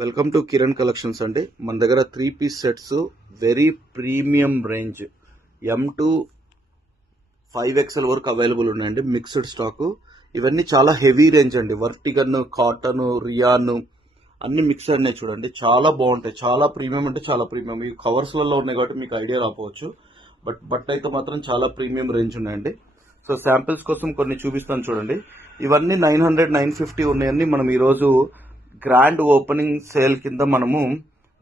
Welcome to Kiran collections అండి. మన దగ్గర 3 piece sets very premium range M2 5XL వరకు అవైలబుల్ ఉన్నాయండి. Mixed stock. ఇవన్నీ చాలా హెవీ రేంజ్ అండి. వర్టిగన్, కాటన్, రియాన్ అన్ని మిక్స్ ఉన్నాయి చూడండి. చాలా బాగుంటాయి. చాలా ప్రీమియం అంటే చాలా ప్రీమియం. ఈ కవర్స్లలో ఉన్నాయి కాబట్టి మీకు ఐడియా రాకపోవచ్చు. బట్ అయితే మాత్రం చాలా ప్రీమియం రేంజ్ ఉన్నాయండి. సో శాంపిల్స్ కోసం కొన్ని చూపిస్తాను చూడండి. ఇవన్నీ 900, 950 ఉన్నాయని మనం ఈరోజు గ్రాండ్ ఓపెనింగ్ సేల్ కింద మనము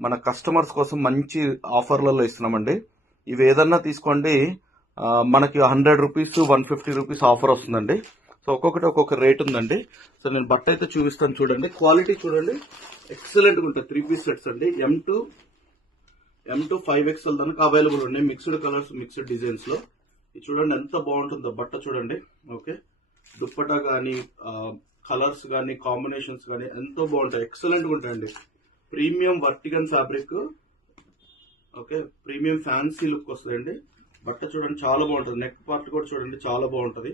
మన కస్టమర్స్ కోసం మంచి ఆఫర్లలో ఇస్తున్నామండి. ఇవి ఏదన్నా తీసుకోండి, మనకి 100 రూపీస్, 150 రూపీస్ ఆఫర్ వస్తుందండి. సో ఒక్కొక్కటి ఒక్కొక్క రేట్ ఉందండి. సో నేను బట్ట అయితే చూపిస్తాను చూడండి. క్వాలిటీ చూడండి, ఎక్సలెంట్గా ఉంటుంది. 3 పీస్ సెట్స్ అండి. M2 5XL దానికి అవైలబుల్ ఉన్నాయి. మిక్స్డ్ కలర్స్, మిక్స్డ్ డిజైన్స్ లో. ఇది చూడండి ఎంత బాగుంటుందో బట్ట చూడండి. ఓకే, దుప్పటా కానీ కలర్స్ కానీ కాంబినేషన్స్ కానీ ఎంతో బాగుంటాయి. ఎక్సలెంట్గా ఉంటాయండి. ప్రీమియం వర్టిగన్ fabric. Okay, premium fancy look వస్తుందండి. బట్ట చూడండి చాలా బాగుంటుంది. నెక్ పార్ట్ కూడా చూడండి చాలా బాగుంటుంది.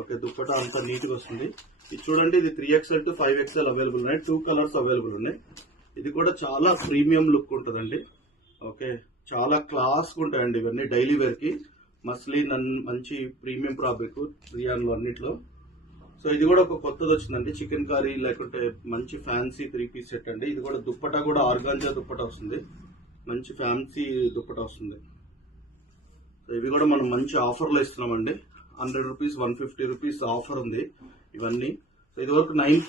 ఓకే, దుప్పటా అంతా నీట్గా వస్తుంది. ఇది చూడండి, ఇది 3XL to 5XL అవైలబుల్ ఉన్నాయి. 2 కలర్స్ అవైలబుల్ ఉన్నాయి. ఇది కూడా చాలా ప్రీమియం లుక్ ఉంటుందండి. ఓకే, చాలా క్లాస్గా ఉంటాయండి ఇవన్నీ. డైలీ వేర్ కి మస్లిన్ మంచి ప్రీమియం ఫ్యాబ్రిక్ రియాన్ లో అన్నిట్లో. సో ఇది కూడా ఒక కొత్తది వచ్చిందండి. చికెన్ కర్రీ లేకుంటే మంచి ఫ్యాన్సీ 3 పీస్ సెట్ అండి. ఇది కూడా దుప్పటా కూడా ఆర్గాంజా దుప్పటా వస్తుంది. మంచి ఫ్యాన్సీ దుప్పటా వస్తుంది. సో ఇవి కూడా మనం మంచి ఆఫర్లో ఇస్తున్నామండి. 100 రూపీస్, 150 రూపీస్ ఆఫర్ ఉంది ఇవన్నీ. సో ఇది వరకు 9